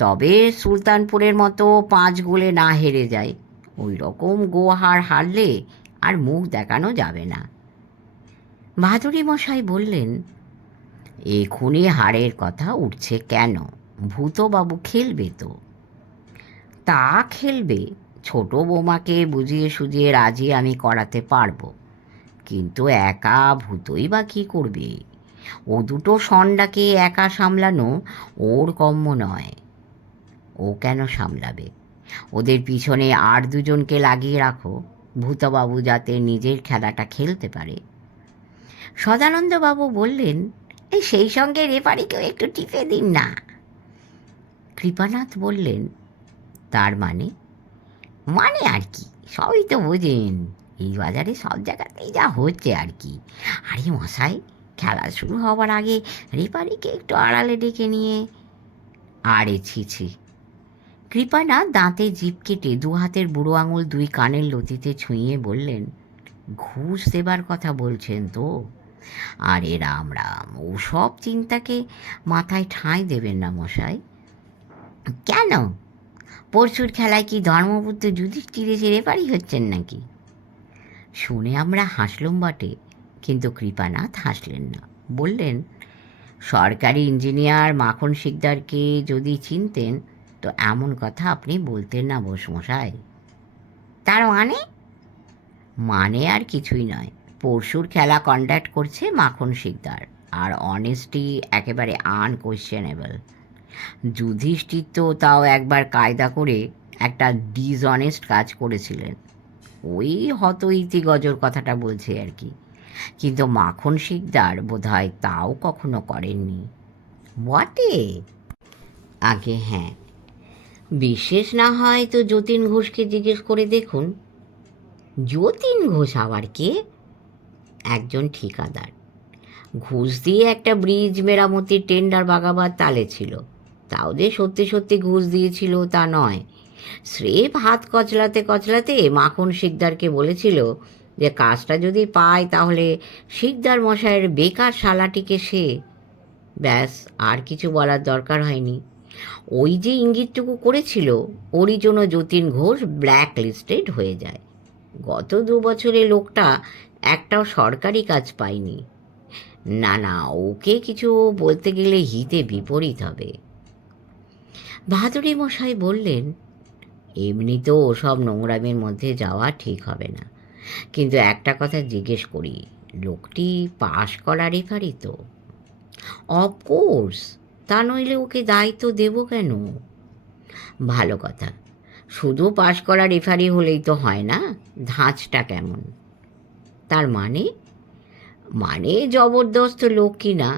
তবে সুলতানপুরের মতো 5 গোলে না হেরে যায়, ওই রকম হারলে আর মুখ দেখানো যাবে না। ভাদুড়ি মশাই বললেন, এখুনি হারের কথা উঠছে কেন? ভূতবাবু খেলবে তো। তা খেলবে, ছোট বৌমাকে বুঝিয়ে সুঝিয়ে রাজি আমি করাতে পারবো, কিন্তু একা ভূতই বা কী করবে? ও দুটো ষণ্ডাকে একা সামলানো ওর কম্য নয়। ও কেন সামলাবে? ওদের পিছনে আর 2জনকে লাগিয়ে রাখো, ভূতবাবু যাতে নিজের খেলাটা খেলতে পারে। সদানন্দবাবু বললেন, এই সেই সঙ্গে রেফারিকেও একটু টিপে দিন না। কৃপানাথ বললেন, তার মানে? মানে আর কি, সবই তো বোঝেন, এই বাজারে সব জায়গাতেই যা হচ্ছে আর কি। আরে মশাই, খেলা শুরু হবার আগে রেফারিকে একটু আড়ালে ডেকে নিয়ে। আরে ছি। কৃপানাথ দাঁতে জিভ কেটে দু হাতের বুড়ো আঙুল দুই কানের লতিতে ছুঁয়ে বললেন, ঘুষ দেবার কথা বলছেন তো? আরে রাম রাম, ওসব চিন্তাকে মাথায় ঠাঁই দেবেন না মশাই। কেন? পরশুর খেলায় কি ধর্মপুত্র যুধিষ্ঠির এসে রেফারি হচ্ছেন নাকি? শুনে আমরা হাসলুম বটে, কিন্তু কৃপানাথ হাসলেন না। বললেন, সরকারি ইঞ্জিনিয়ার মাখন শিকদারকে যদি চিনতেন তো এমন কথা আপনি বলতেন না বোসমশাই। তার মানে? মানে আর কিছুই নয়, পরশুর খেলা কন্ডাক্ট করছে মাখন শিকদার, আর অনেস্টি একেবারে আনকোয়েশ্চেনেবল। যুধিষ্ঠির তো তাও একবার কায়দা করে একটা ডিসঅনেস্ট কাজ করেছিলেন, ওই হত ইতিগজর কথাটা বলছে আর কি। কিন্তু মাখন শিকদার বোধহয় তাও কখনো করেননি। বটে? আগে হ্যাঁ, বিশেষ না হয় তো যতীন ঘোষকে জিজ্ঞেস করে দেখুন। যতীন ঘোষ আবার কে? একজন ঠিকাদার, ঘুষ দিয়ে একটা ব্রিজ মেরামতির টেন্ডার বাগাবার তালে ছিল। তাও যে সত্যি সত্যি ঘুষ দিয়েছিল তা নয়, স্রেফ হাত কচলাতে কচলাতে মাখন শিকদারকে বলেছিল যে কাজটা যদি পায় তাহলে শিকদার মশাইয়ের বেকার শালাটিকে সে। ব্যাস, আর কিছু বলার দরকার হয়নি। ওই যে ইঙ্গিতটুকু করেছিল, ওরই জন্য যতীন ঘোষ ব্ল্যাক লিস্টেড হয়ে যায়। গত 2 বছরে লোকটা একটাও সরকারি কাজ পায়নি। না, ওকে কিছু বলতে গেলে হিতে বিপরীত হবে। ভাদুড়ি মশাই বললেন, এমনিতেও ওসব নোংরামির মধ্যে যাওয়া ঠিক হবে না, কিন্তু একটা কথা জিজ্ঞেস করি, লোকটি পাশ করা রেফারি তো? অফকোর্স, তা নইলে ওকে দায়িত্ব দেব কেন? ভালো কথা, শুধু পাশ করা রেফারি হলেই তো হয় না, ধাঁচটা কেমন? তার মানে? মানে জবরদস্ত লোক কি না?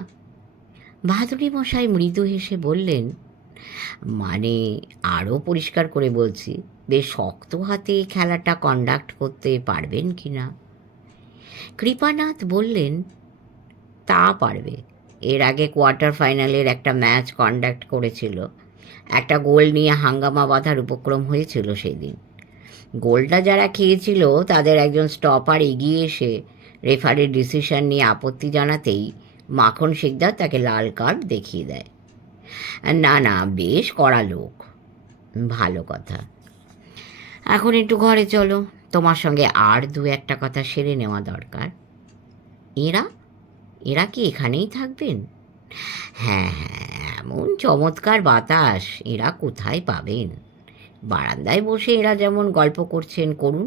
ভাদুড়ি মশাই মৃদু হেসে বললেন, মানে আরও পরিষ্কার করে বলছি, বেশ শক্ত হাতে খেলাটা কন্ডাক্ট করতে পারবেন কি না? কৃপানাথ বললেন, তা পারবে। এর আগে কোয়ার্টার ফাইনালের একটা ম্যাচ কন্ডাক্ট করেছিল। একটা গোল নিয়ে হাঙ্গামা বাঁধার উপক্রম হয়েছিল সেদিন। গোলটা যারা খেয়েছিল তাদের একজন স্টপার এগিয়ে এসে রেফারির ডিসিশন নিয়ে আপত্তি জানাতেই মাখন শিকদার তাকে লাল কার্ড দেখিয়ে দেয়। না, বেশ কড়া লোক। ভালো কথা। এখন একটু ঘরে চলো, তোমার সঙ্গে আর 2-1টা কথা সেরে নেওয়া দরকার। এরা কি এখানেই থাকবেন? হ্যাঁ, এমন চমৎকার বাতাস এরা কোথায় পাবেন? বারান্দায় বসে এরা যেমন গল্প করছেন করুন,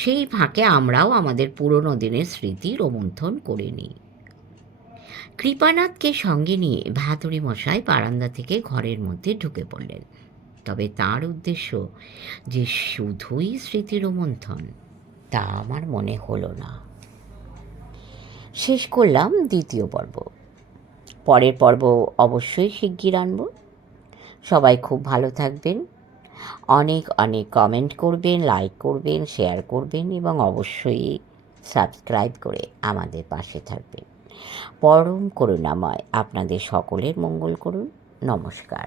সেই ফাঁকে আমরাও আমাদের পুরনো দিনের স্মৃতি রোমন্থন করে নিই। কৃপানাথকে সঙ্গে নিয়ে ভাতুড়ি মশাই বারান্দা থেকে ঘরের মধ্যে ঢুকে পড়লেন। তবে তার উদ্দেশ্য যে শুধুই স্মৃতি রোমন্থন তা আমার মনে হলো না। শেষ করলাম 2য় পর্ব। পরের পর্ব অবশ্যই শিগগির আনব। সবাই খুব ভালো থাকবেন, অনেক কমেন্ট করবেন, লাইক করবেন, শেয়ার করবেন এবং অবশ্যই সাবস্ক্রাইব করে আমাদের পাশে থাকবেন। পরম করুণাময় আপনাদের সকলের মঙ্গল করুন। নমস্কার।